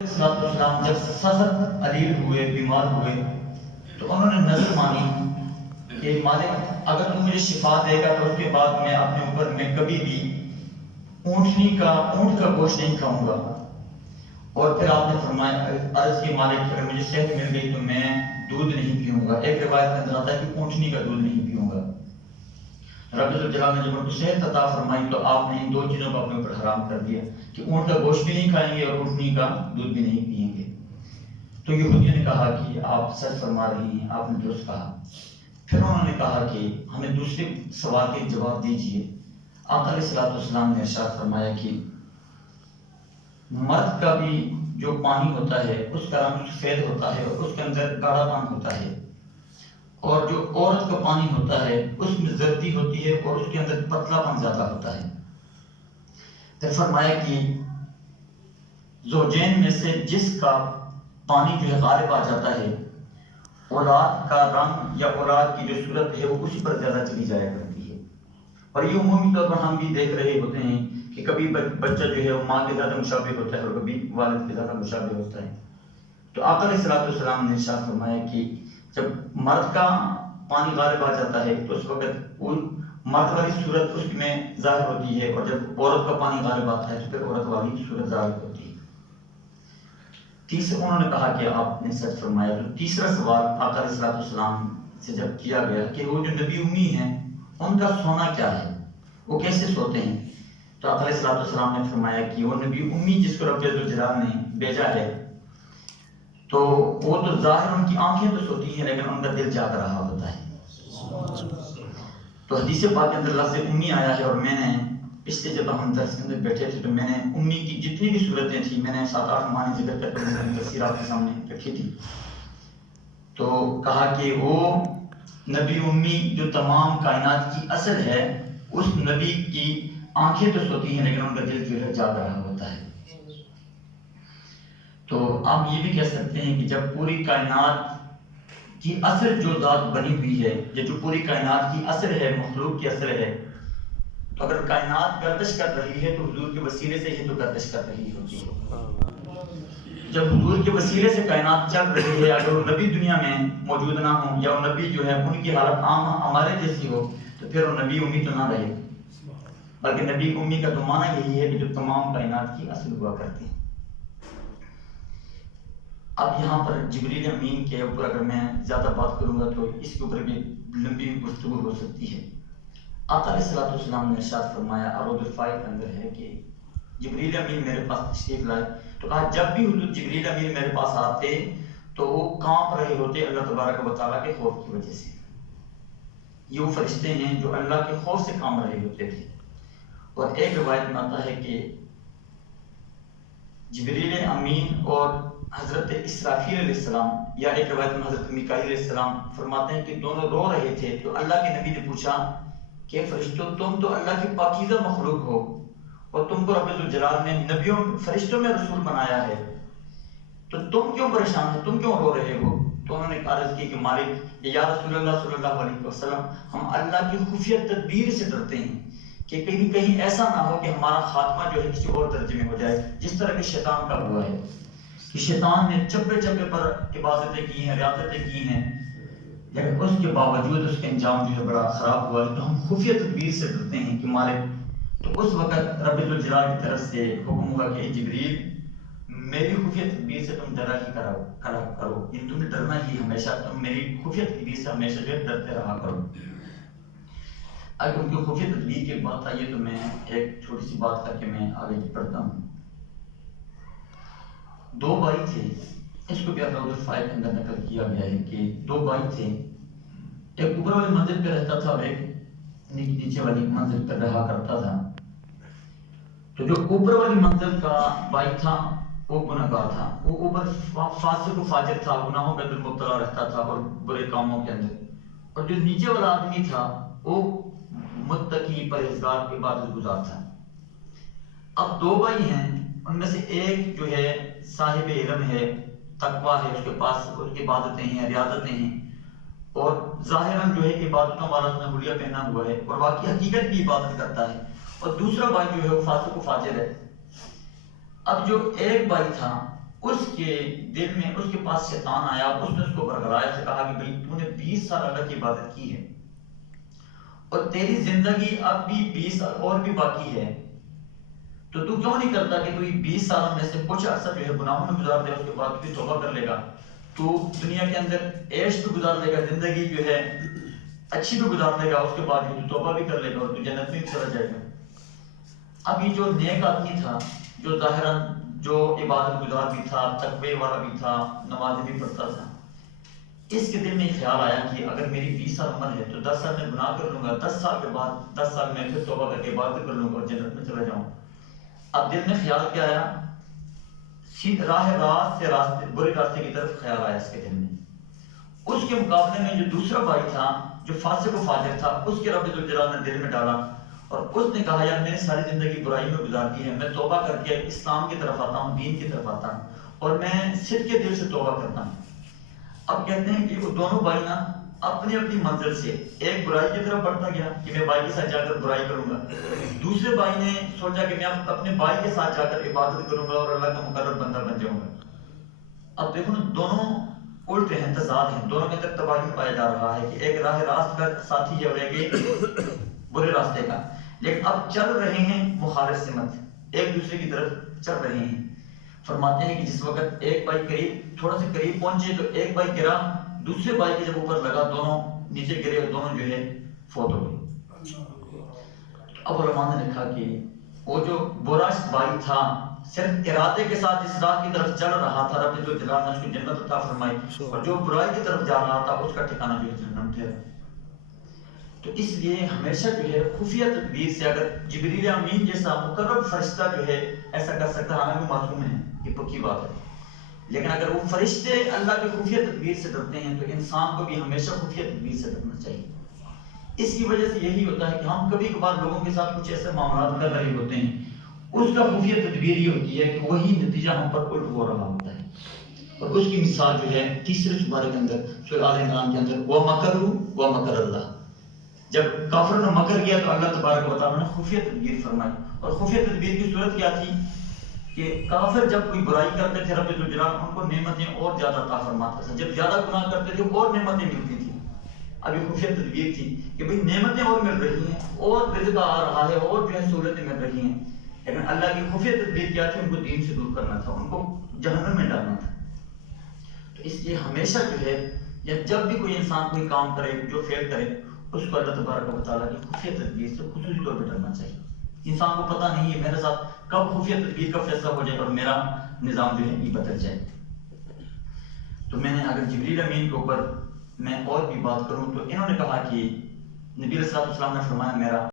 السلام جب سخت علیل ہوئے، بیمار ہوئے، تو انہوں نے نظر مانی کہ مالک اگر تم مجھے شفا دے گا تو اس کے بعد میں اپنے اوپر میں کبھی بھی اونٹ کا گوشت نہیں کھاؤں گا۔ اور پھر آپ نے فرمایا عرض کی مالک اگر مجھے صحت مل گئی تو میں دودھ نہیں پیوں گا۔ ایک روایت میں اندر آتا ہے کہ اونٹنی کا دودھ نہیں پیوں گا۔ رب الجلال نے جب ان کو صحت عطا فرمائی تو آپ نے ان دو چیزوں کو اپنے اوپر حرام کر دیا کہ اونٹ کا گوشت بھی نہیں کھائیں گے اور اونٹنی کا دودھ بھی نہیں پیئیں گے۔ تو یہودیوں نے کہا کہ آپ سچ فرما رہی ہیں، آپ نے درست کہا۔ پھر انہوں نے کہا کہ ہمیں دوسرے سوال کے جواب دیجئے۔ آقا علیہ الصلوۃ والسلام نے ارشاد فرمایا کہ مرد کا بھی جو پانی ہوتا ہے اس کا رنگ سفید ہوتا ہے اور اس کے اندر گاڑھا پان ہوتا ہے، اور جو عورت کا پانی ہوتا ہے اس میں زردی ہوتی ہے اور اس کے اندر پتلا پن زیادہ ہوتا ہے۔ پھر فرمایا کہ زوجین میں سے جس کا پانی جو ہے غالب آ جاتا ہے، اولاد کا رنگ یا اولاد کی جو صورت ہے وہ اسی پر زیادہ چلی جایا کرتی ہے۔ اور یہ عمومی طور پر ہم بھی دیکھ رہے ہوتے ہیں کہ کبھی بچہ جو ہے وہ ماں کے زیادہ مشابہ ہوتا ہے اور کبھی والد کے زیادہ مشابہ ہوتا ہے۔ تو آقا علیہ الصلوۃ والسلام نے ارشاد فرمایا کہ جب مرد کا پانی غالب آ جاتا ہے تو اس وقت وہ مرد والی صورت اس میں ظاہر ہوتی ہے، اور جب عورت کا پانی غالب آتا ہے تو پھر عورت والی صورت ظاہر ہوتی ہے۔ تیسرا انہوں نے کہا کہ آپ نے سچ فرمایا۔ تو تیسرا سوال آقا علیہ الصلوۃ والسلام سے جب کیا گیا کہ وہ جو نبی امی ہیں ان کا سونا کیا ہے، وہ کیسے سوتے ہیں، تو آقا علیہ الصلوۃ والسلام نے فرمایا کہ وہ نبی امی جس کو رب الجلال نے بھیجا ہے تو وہ تو ظاہر ان کی آنکھیں تو سوتی ہیں لیکن ان کا دل جاگ رہا ہوتا ہے۔ تو حدیث پاک کے اندر لفظ امی آیا ہے، اور میں نے پچھلے جب ہم درس کے اندر بیٹھے تھے تو میں نے امی کی جتنی بھی صورتیں تھیں میں نے 7-8 معنی ذکر کر کے تفسیر آپ کے سامنے رکھی تھی۔ تو کہا کہ وہ نبی امی جو تمام کائنات کی اصل ہے، اس نبی کی آنکھیں تو سوتی ہیں لیکن ان کا دل جو ہے جاگ رہا ہوتا ہے۔ تو آپ یہ بھی کہہ سکتے ہیں کہ جب پوری کائنات کی اصل جو ذات بنی ہوئی ہے، یہ جو پوری کائنات کی اصل ہے، مخلوق کی اصل ہے، تو اگر کائنات گردش کر رہی ہے تو حضور کے وسیلے سے ہی تو گردش کر رہی ہوتی ہے۔ جب حضور کے وسیلے سے کائنات چل رہی ہے، اگر وہ نبی دنیا میں موجود نہ ہوں یا وہ نبی جو ہے ان کی حالت عام ہمارے جیسی ہو تو پھر وہ نبی امی تو نہ رہے، بلکہ نبی امی کا تو معنی یہی ہے کہ جو تمام کائنات کی اصل ہوا کرتے ہیں۔ اب یہاں پر جبریل امین کے اوپر اگر میں زیادہ بات کروں گا تو اس کے اوپر بھی لمبی گفتگو ہو سکتی ہے۔ آقا علیہ الصلوۃ والسلام نے ارشاد فرمایا، عروض الفائق کے اندر ہے کہ جبریل امین میرے پاس تشریف لائے تو کہا جب بھی حضور جبریل امین میرے پاس آتے تو وہ کانپ رہے ہوتے اللہ تبارک و تعالیٰ کے خوف کی وجہ سے۔ یہ وہ فرشتے ہیں جو اللہ کے خوف سے کانپ رہے ہوتے تھے۔ اور ایک روایت میں آتا ہے کہ جبریل امین اور حضرت اسرافیل علیہ السلام، یا ایک روایت میں حضرت میکائیل علیہ السلام فرماتے ہیں کہ دونوں رو رہے تھے تو اللہ کے نبی نے پوچھا کہ فرشتوں تم تو اللہ کی پاکیزہ مخلوق ہو اور تم کو رب الجلال نے نبیوں فرشتوں میں رسول بنایا ہے، تو تم کیوں پریشان ہو، تم کیوں رو رہے ہو؟ تو انہوں نے عرض کی کہ مالک یا رسول اللہ صلی اللہ علیہ وسلم، ہم اللہ کی خفیہ تدبیر سے ڈرتے ہیں کہ کہیں ایسا نہ ہو کہ ہمارا خاتمہ جو ہے کسی اور درجے میں ہو جائے، جس طرح کہ شیطان کا ہوا ہے کہ شیطان نے چپے چپے پر عبادتیں کی ہیں، ریاضتیں کی ہیں، لیکن اس کے باوجود اس کے انجام جو ہے بڑا خراب ہوا ہے۔ تو ہم خفیہ تدبیر سے ڈرتے ہیں کہ مالک، تو اس وقت رب الجلال کی طرف سے حکم ہوا کہ جبریل میری خفیہ تدبیر سے تم ڈرا ہی کرو، یعنی تم نے ڈرنا ہی ہمیشہ، تم میری خفیہ تدبیر سے ہمیشہ جو ہے ڈرتے رہا کرو۔ اگر ان کی خفیہ تدبیر کی بات آئی ہے تو میں ایک چھوٹی سی بات کر کے میں آگے پڑھتا ہوں۔ دو بھائی تھے، اس کو بھی عروض الفائق کے اندر نقل کیا گیا ہے کہ دو بھائی تھے، ایک اوپر والی منزل پہ رہتا تھا اور ایک نیچے والی منزل پہ رہا کرتا تھا۔ تو جو اوپر والی منزل کا بھائی تھا وہ گنہگار تھا، وہ اوپر فاسق و فاجر تھا، گناہوں کے اندر مبتلا رہتا تھا اور برے کاموں کے اندر، اور جو نیچے والا آدمی تھا وہ متقی پرہیزگار عبادت گزار تھا۔ اب دو بھائی ہیں، ان میں سے ایک جو ہے صاحب علم ہے، تقویٰ ہے، اس کے پاس عبادتیں ہیں، ریاضتیں ہیں، اور ظاہراً جو ہے عبادتوں والا اس نے حلیہ پہنا ہوا ہے اور واقعی حقیقت کی عبادت کرتا ہے، اور دوسرا بھائی جو ہے وہ فاسق و فاجر ہے۔ اب جو ایک بھائی تھا اس کے دل میں اس کے پاس شیطان آیا، اس نے اس کو برگلایا سے کہا کہ بھئی تو نے 20 سال اللہ کی عبادت کی ہے اور تیری زندگی اب بھی 20 سال اور بھی باقی ہے، تو کیوں نہیں کرتا کہ تو یہ 20 سالوں میں سے کچھ عرصہ جو ہے گناہوں میں گزار دے، اس کے بعد بھی توبہ کر لے گا، تو دنیا کے اندر عیش بھی گزار لے گا، زندگی جو ہے اچھی بھی گزار لے گا، اس کے بعد جو توبہ بھی کر لے گا اور تو جنت میں بھی چلا جائے گا۔ اب یہ جو نیک آدمی تھا، جو ظاہراً جو عبادت گزار بھی تھا، تقوی والا بھی تھا، نماز بھی پڑھتا تھا، اس کے دل میں خیال آیا کہ اگر میری 20 سال عمر ہے تو 10 سال میں گناہ کر لوں گا، 10 سال کے بعد 10 سال میں پھر توبہ کر کے عبادت کر لوں گا اور جنت میں چلا جاؤں۔ اب دل میں خیال کیا آیا؟ راہ راست سے راستے برے راستے کی طرف خیال آیا اس کے دل میں۔ اس کے مقابلے میں جو دوسرا بھائی تھا، جو فاسق و فاجر تھا، اس کے رب ذوالجلال نے دل میں ڈالا اور اس نے کہا یار میں نے ساری زندگی برائی میں گزار دی ہے، میں توبہ کر کے اسلام کی طرف آتا ہوں، دین کی طرف آتا ہوں اور میں صدق کے دل سے توبہ کرتا ہوں۔ اب کہتے ہیں کہ وہ دونوں بھائی نا اپنی اپنی منزل سے ایک برائی کی طرف بڑھتا گیا کہ میں بھائی کے ساتھ جا کر برائی کروں گا، دوسرے بھائی نے سوچا کہ میں اپنے بھائی کے ساتھ جا کر عبادت کروں گا اور اللہ کا مقرر بندہ بن جاؤں گا۔ اب دیکھو نا دونوں الٹے ہیں، تضاد ہیں، دونوں کے اندر تباہی پایا جا رہا ہے کہ ایک راہ راست کا ساتھی ہے اور ایک برے راستے کا، لیکن اب چل رہے ہیں مخالف سمت، ایک دوسرے کی طرف چل رہے ہیں۔ فرماتے ہیں کہ جس وقت ایک بھائی قریب تھوڑا سے قریب پہنچے تو ایک بھائی گرا، دوسرے بھائی کے جب اوپر لگا دونوں نیچے گرے اور دونوں جو ہے فوت ہو گئے۔ اب علماء نے لکھا کہ وہ جو برا بھائی تھا صرف ارادے کے ساتھ اس راہ کی طرف چل رہا تھا، رب ذوالجلال نے اس کو جنت عطا فرمائی، اور جو برائی کی طرف جا رہا تھا اس کا ٹھکانہ جو ہے جہنم ٹھہرا۔ تو اس لیے ہمیشہ جو ہے خفیہ تدبیر سے اگر جبریل امین جیسا مقرب فرشتہ جو ہے ایسا کر سکتا ہے، حالانکہ معصوم ہے، یہ پکی بات ہے، لیکن اگر وہ فرشتے اللہ کے خفیہ تدبیر سے ڈرتے ہیں تو انسان کو بھی ہمیشہ خفیہ تدبیر سے ڈرنا چاہیے۔ اس کی وجہ سے یہی ہوتا ہے کہ ہم کبھی کبھار لوگوں کے ساتھ کچھ ایسے معاملات کر رہے ہوتے ہیں، اس کا خفیہ تدبیر یہ ہوتی ہے کہ وہی نتیجہ ہم پر الٹ ہو رہا ہوتا ہے، اور اس کی مثال جو ہے تیسرے سورہ کے اندر، سورہ آل عمران کے اندر، وَمَكَرُوا وَمَكَرَ اللَّهُ، جب کافر نے مکر کیا تو اللہ تبارک و تعالیٰ نے خفیہ تدبیر فرمائی، اور خفیہ تدبیر کی صورت کیا تھی کہ کافر جب کوئی برائی کرتے تھے رب ذوالجلال ان کو نعمتیں اور زیادہ عطا فرماتا تھا، جب زیادہ گناہ کرتے تھے اور نعمتیں ملتی تھیں۔ اب یہ خفیہ تدبیر تھی کہ بھئی نعمتیں اور مل رہی ہیں اور رزق آ رہا ہے اور جو ہے سہولتیں مل رہی ہیں، لیکن اللہ کی خفیہ تدبیر کیا تھی؟ ان کو دین سے دور کرنا تھا، ان کو جہنم میں ڈالنا تھا۔ تو اس لیے ہمیشہ جو ہے یا جب بھی کوئی انسان کوئی کام کرے، جو فعل کرے، اس کو اللہ تبارک و تعالیٰ کی خفیہ تدبیر سے خصوصی طور پہ ڈرنا چاہیے۔ انسان کو پتہ نہیں ہے میرے ساتھ کب خفیہ تدبیر کا فیصلہ ہو جائے اور میرا نظام جو ہے یہ بدل جائے۔ تو میں نے اگر جبریل امین کے اوپر میں اور بھی بات کروں تو انہوں نے کہا کہ نبی علیہ السلام نے فرمایا میرا